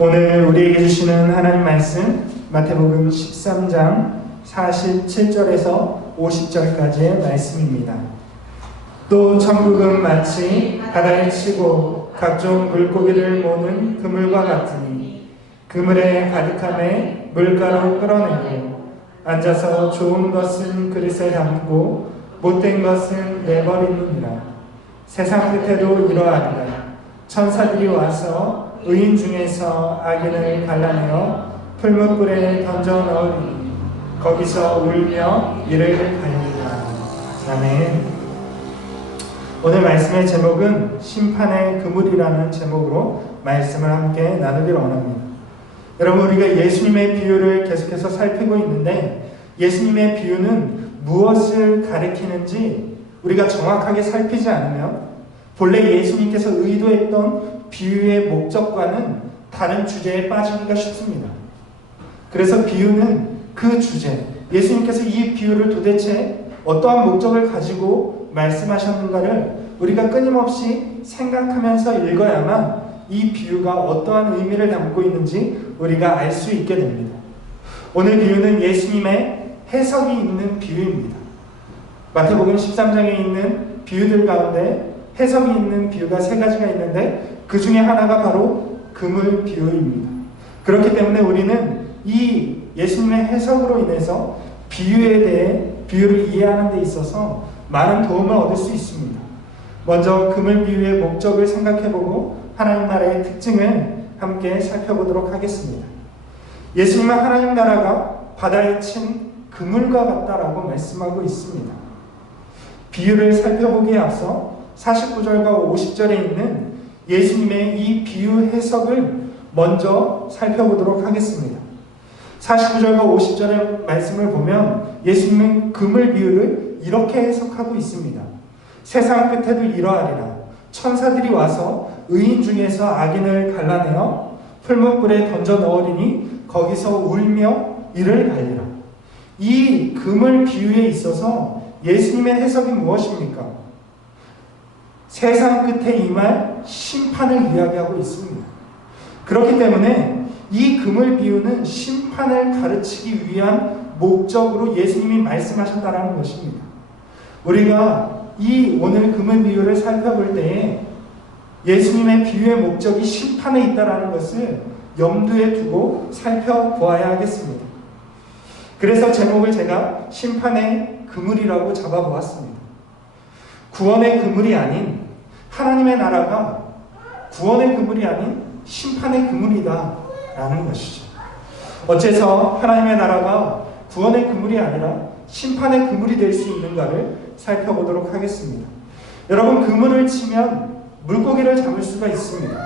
오늘 우리에게 주시는 하나님 말씀 마태복음 13장 47절에서 50절까지의 말씀입니다. 또 천국은 마치 바다에 치고 각종 물고기를 모는 그물과 같으니 그물에 가득함에 물가로 끌어내고 앉아서 좋은 것은 그릇에 담고 못된 것은 내버리느니라. 세상 끝에도 이러하리라. 천사들이 와서 의인 중에서 악인을 갈라내어 풀무불에 던져 넣으리니 거기서 울며 이를 갈리리라. 아멘. 오늘 말씀의 제목은 심판의 그물이라는 제목으로 말씀을 함께 나누기를 원합니다. 여러분, 우리가 예수님의 비유를 계속해서 살피고 있는데 예수님의 비유는 무엇을 가리키는지 우리가 정확하게 살피지 않으면 본래 예수님께서 의도했던 비유의 목적과는 다른 주제에 빠지기가 쉽습니다. 그래서 비유는 그 주제, 예수님께서 이 비유를 도대체 어떠한 목적을 가지고 말씀하셨는가를 우리가 끊임없이 생각하면서 읽어야만 이 비유가 어떠한 의미를 담고 있는지 우리가 알 수 있게 됩니다. 오늘 비유는 예수님의 해석이 있는 비유입니다. 마태복음 13장에 있는 비유들 가운데 해석이 있는 비유가 세 가지가 있는데 그 중에 하나가 바로 그물 비유입니다. 그렇기 때문에 우리는 이 예수님의 해석으로 인해서 비유에 대해 비유를 이해하는 데 있어서 많은 도움을 얻을 수 있습니다. 먼저 그물 비유의 목적을 생각해보고 하나님 나라의 특징을 함께 살펴보도록 하겠습니다. 예수님은 하나님 나라가 바다에 친 그물과 같다라고 말씀하고 있습니다. 비유를 살펴보기에 앞서 49절과 50절에 있는 예수님의 이 비유 해석을 먼저 살펴보도록 하겠습니다. 49절과 50절의 말씀을 보면 예수님은 그물 비유를 이렇게 해석하고 있습니다. 세상 끝에도 이러하리라. 천사들이 와서 의인 중에서 악인을 갈라내어 풀무불에 던져 넣으리니 거기서 울며 이를 갈리라. 이 그물 비유에 있어서 예수님의 해석이 무엇입니까? 세상 끝에 임할 심판을 이야기하고 있습니다. 그렇기 때문에 이 그물 비유는 심판을 가르치기 위한 목적으로 예수님이 말씀하셨다는 것입니다. 우리가 이 오늘 그물 비유를 살펴볼 때에 예수님의 비유의 목적이 심판에 있다는 것을 염두에 두고 살펴보아야 하겠습니다. 그래서 제목을 제가 심판의 그물이라고 잡아보았습니다. 구원의 그물이 아닌 하나님의 나라가 구원의 그물이 아닌 심판의 그물이다 라는 것이죠. 어째서 하나님의 나라가 구원의 그물이 아니라 심판의 그물이 될 수 있는가를 살펴보도록 하겠습니다. 여러분, 그물을 치면 물고기를 잡을 수가 있습니다.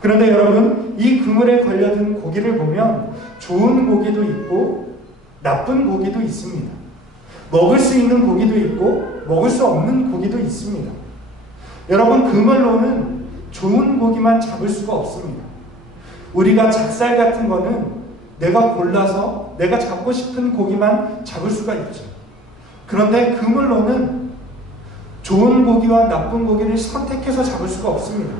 그런데 여러분, 이 그물에 걸려든 고기를 보면 좋은 고기도 있고 나쁜 고기도 있습니다. 먹을 수 있는 고기도 있고 먹을 수 없는 고기도 있습니다. 여러분, 그물로는 좋은 고기만 잡을 수가 없습니다. 우리가 작살 같은 거는 내가 골라서 내가 잡고 싶은 고기만 잡을 수가 있죠. 그런데 그물로는 좋은 고기와 나쁜 고기를 선택해서 잡을 수가 없습니다.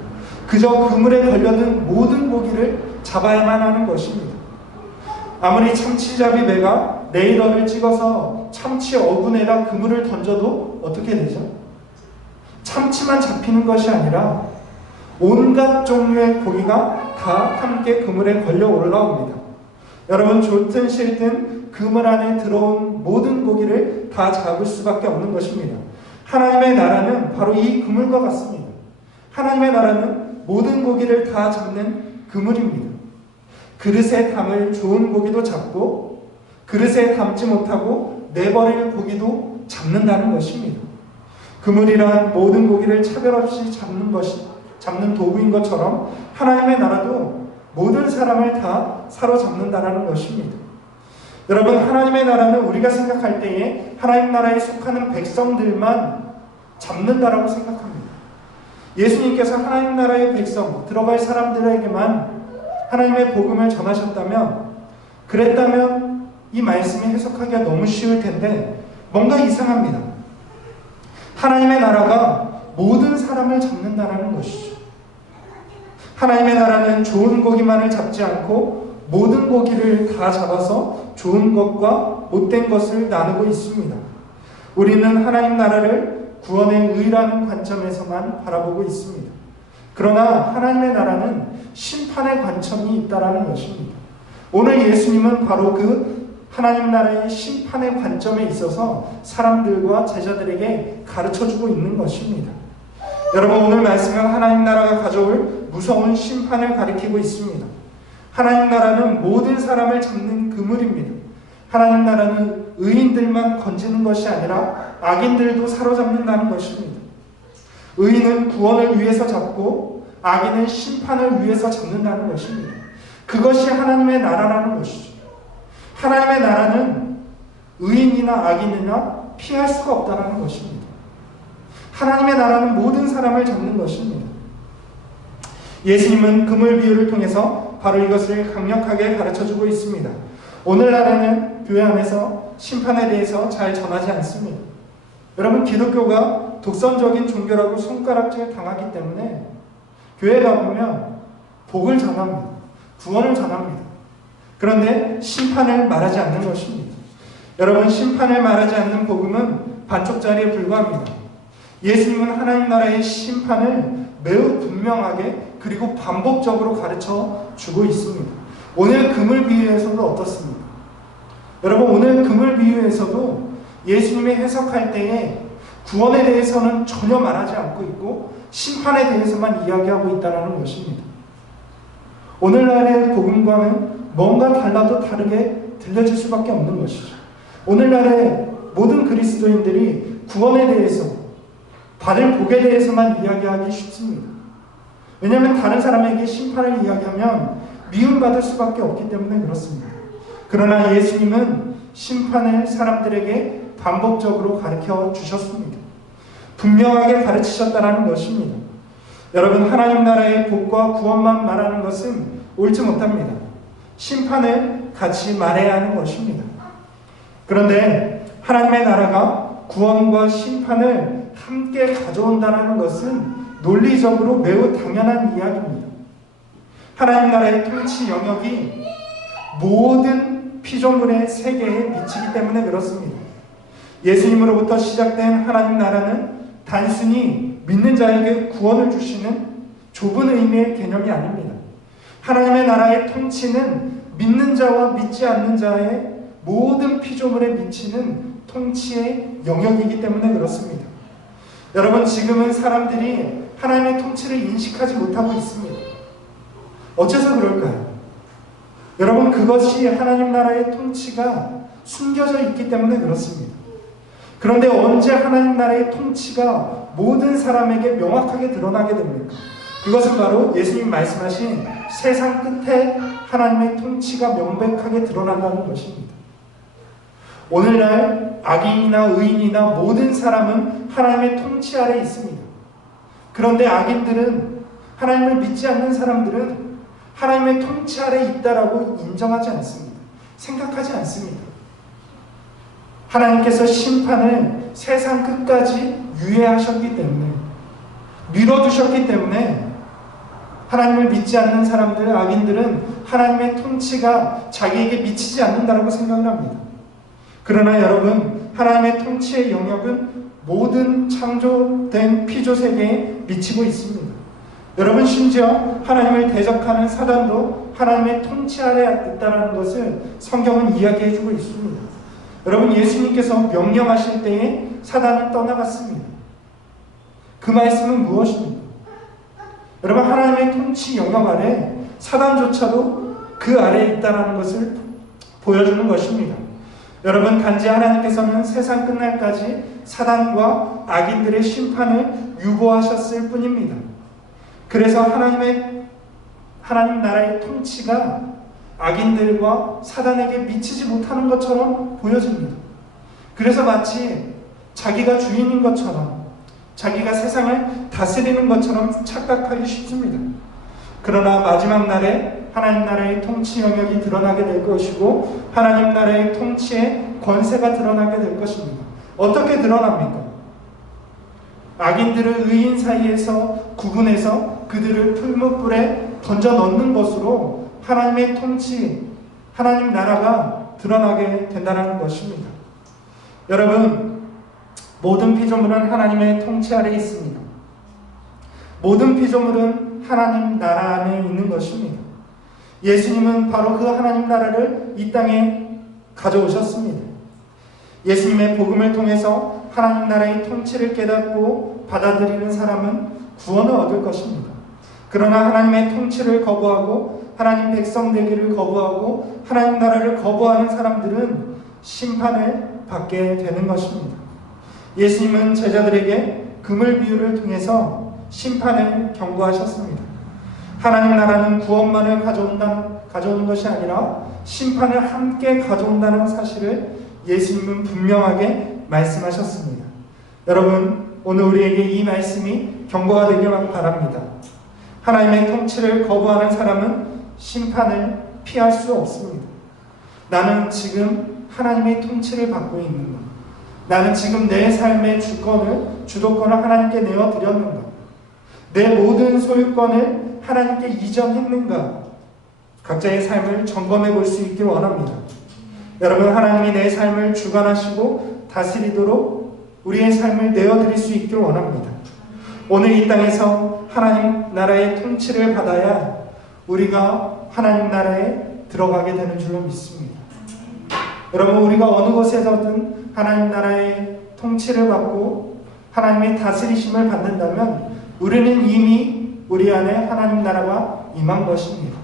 그저 그물에 걸려든 모든 고기를 잡아야만 하는 것입니다. 아무리 참치잡이 배가 레이더를 찍어서 참치 어분에다 그물을 던져도 어떻게 되죠? 참치만 잡히는 것이 아니라 온갖 종류의 고기가 다 함께 그물에 걸려 올라옵니다. 여러분, 좋든 싫든 그물 안에 들어온 모든 고기를 다 잡을 수밖에 없는 것입니다. 하나님의 나라는 바로 이 그물과 같습니다. 하나님의 나라는 모든 고기를 다 잡는 그물입니다. 그릇에 담을 좋은 고기도 잡고 그릇에 담지 못하고 내버릴 고기도 잡는다는 것입니다. 그물이란 모든 고기를 차별 없이 잡는 도구인 것처럼 하나님의 나라도 모든 사람을 다 사로잡는다는 것입니다. 여러분, 하나님의 나라는 우리가 생각할 때에 하나님 나라에 속하는 백성들만 잡는다라고 생각합니다. 예수님께서 하나님 나라의 백성, 들어갈 사람들에게만 하나님의 복음을 전하셨다면, 그랬다면 이 말씀이 해석하기가 너무 쉬울 텐데 뭔가 이상합니다. 하나님의 나라가 모든 사람을 잡는다는 것이죠. 하나님의 나라는 좋은 고기만을 잡지 않고 모든 고기를 다 잡아서 좋은 것과 못된 것을 나누고 있습니다. 우리는 하나님 나라를 구원의 의라는 관점에서만 바라보고 있습니다. 그러나 하나님의 나라는 심판의 관점이 있다는 것입니다. 오늘 예수님은 바로 그 하나님 나라의 심판의 관점에 있어서 사람들과 제자들에게 가르쳐주고 있는 것입니다. 여러분, 오늘 말씀은 하나님 나라가 가져올 무서운 심판을 가리키고 있습니다. 하나님 나라는 모든 사람을 잡는 그물입니다. 하나님 나라는 의인들만 건지는 것이 아니라 악인들도 사로잡는다는 것입니다. 의인은 구원을 위해서 잡고 악인은 심판을 위해서 잡는다는 것입니다. 그것이 하나님의 나라라는 것이죠. 하나님의 나라는 의인이나 악인이나 피할 수가 없다는 것입니다. 하나님의 나라는 모든 사람을 잡는 것입니다. 예수님은 그물 비유를 통해서 바로 이것을 강력하게 가르쳐주고 있습니다. 오늘날에는 교회 안에서 심판에 대해서 잘 전하지 않습니다. 여러분, 기독교가 독선적인 종교라고 손가락질 당하기 때문에 교회 가보면 복을 전합니다. 구원을 전합니다. 그런데 심판을 말하지 않는 것입니다. 여러분, 심판을 말하지 않는 복음은 반쪽짜리에 불과합니다. 예수님은 하나님 나라의 심판을 매우 분명하게 그리고 반복적으로 가르쳐 주고 있습니다. 오늘 그물 비유에서도 어떻습니까? 여러분, 오늘 그물 비유에서도 예수님이 해석할 때에 구원에 대해서는 전혀 말하지 않고 있고 심판에 대해서만 이야기하고 있다는 것입니다. 오늘날의 복음과는 뭔가 달라도 다르게 들려질 수밖에 없는 것이죠. 오늘날의 모든 그리스도인들이 구원에 대해서, 받을 복에 대해서만 이야기하기 쉽습니다. 왜냐하면 다른 사람에게 심판을 이야기하면 미움받을 수밖에 없기 때문에 그렇습니다. 그러나 예수님은 심판을 사람들에게 반복적으로 가르쳐 주셨습니다. 분명하게 가르치셨다는 것입니다. 여러분, 하나님 나라의 복과 구원만 말하는 것은 옳지 못합니다. 심판을 같이 말해야 하는 것입니다. 그런데 하나님의 나라가 구원과 심판을 함께 가져온다는 것은 논리적으로 매우 당연한 이야기입니다. 하나님 나라의 통치 영역이 모든 피조물의 세계에 미치기 때문에 그렇습니다. 예수님으로부터 시작된 하나님 나라는 단순히 믿는 자에게 구원을 주시는 좁은 의미의 개념이 아닙니다. 하나님의 나라의 통치는 믿는 자와 믿지 않는 자의 모든 피조물에 미치는 통치의 영역이기 때문에 그렇습니다. 여러분, 지금은 사람들이 하나님의 통치를 인식하지 못하고 있습니다. 어째서 그럴까요? 여러분, 그것이 하나님 나라의 통치가 숨겨져 있기 때문에 그렇습니다. 그런데 언제 하나님 나라의 통치가 모든 사람에게 명확하게 드러나게 됩니까? 그것은 바로 예수님 말씀하신 세상 끝에 하나님의 통치가 명백하게 드러난다는 것입니다. 오늘날 악인이나 의인이나 모든 사람은 하나님의 통치 아래 있습니다. 그런데 악인들은, 하나님을 믿지 않는 사람들은 하나님의 통치 아래 있다라고 인정하지 않습니다. 생각하지 않습니다. 하나님께서 심판을 세상 끝까지 유예하셨기 때문에, 미뤄두셨기 때문에 하나님을 믿지 않는 사람들, 악인들은 하나님의 통치가 자기에게 미치지 않는다라고 생각을 합니다. 그러나 여러분, 하나님의 통치의 영역은 모든 창조된 피조세계에 미치고 있습니다. 여러분, 심지어 하나님을 대적하는 사단도 하나님의 통치 아래 있다는 것을 성경은 이야기해주고 있습니다. 여러분, 예수님께서 명령하실 때에 사단은 떠나갔습니다. 그 말씀은 무엇입니까? 여러분, 하나님의 통치 영역 아래 사단조차도 그 아래에 있다는 것을 보여주는 것입니다. 여러분, 단지 하나님께서는 세상 끝날까지 사단과 악인들의 심판을 유보하셨을 뿐입니다. 그래서 하나님 나라의 통치가 악인들과 사단에게 미치지 못하는 것처럼 보여집니다. 그래서 마치 자기가 주인인 것처럼, 자기가 세상을 다스리는 것처럼 착각하기 쉽습니다. 그러나 마지막 날에 하나님 나라의 통치 영역이 드러나게 될 것이고 하나님 나라의 통치의 권세가 드러나게 될 것입니다. 어떻게 드러납니까? 악인들을 의인 사이에서 구분해서 그들을 풀무불에 던져 넣는 것으로 하나님의 통치, 하나님 나라가 드러나게 된다는 것입니다. 여러분, 모든 피조물은 하나님의 통치 아래 있습니다. 모든 피조물은 하나님 나라 안에 있는 것입니다. 예수님은 바로 그 하나님 나라를 이 땅에 가져오셨습니다. 예수님의 복음을 통해서 하나님 나라의 통치를 깨닫고 받아들이는 사람은 구원을 얻을 것입니다. 그러나 하나님의 통치를 거부하고 하나님 백성 되기를 거부하고 하나님 나라를 거부하는 사람들은 심판을 받게 되는 것입니다. 예수님은 제자들에게 금을 비유를 통해서 심판을 경고하셨습니다. 하나님 나라는 구원만을 가져오는 것이 아니라 심판을 함께 가져온다는 사실을 예수님은 분명하게 말씀하셨습니다. 여러분, 오늘 우리에게 이 말씀이 경고가 되길 바랍니다. 하나님의 통치를 거부하는 사람은 심판을 피할 수 없습니다. 나는 지금 하나님의 통치를 받고 있는가? 나는 지금 내 삶의 주도권을 하나님께 내어드렸는가? 내 모든 소유권을 하나님께 이전했는가? 각자의 삶을 점검해 볼 수 있길 원합니다. 여러분, 하나님이 내 삶을 주관하시고 다스리도록 우리의 삶을 내어드릴 수 있길 원합니다. 오늘 이 땅에서 하나님 나라의 통치를 받아야 우리가 하나님 나라에 들어가게 되는 줄로 믿습니다. 여러분, 우리가 어느 곳에서든 하나님 나라의 통치를 받고 하나님의 다스리심을 받는다면 우리는 이미 우리 안에 하나님 나라가 임한 것입니다.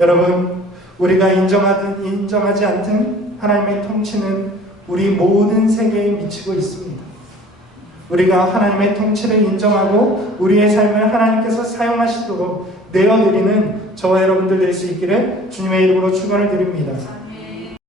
여러분, 우리가 인정하든 인정하지 않든 하나님의 통치는 우리 모든 세계에 미치고 있습니다. 우리가 하나님의 통치를 인정하고 우리의 삶을 하나님께서 사용하시도록 내어드리는 저와 여러분들 될 수 있기를 주님의 이름으로 축원을 드립니다.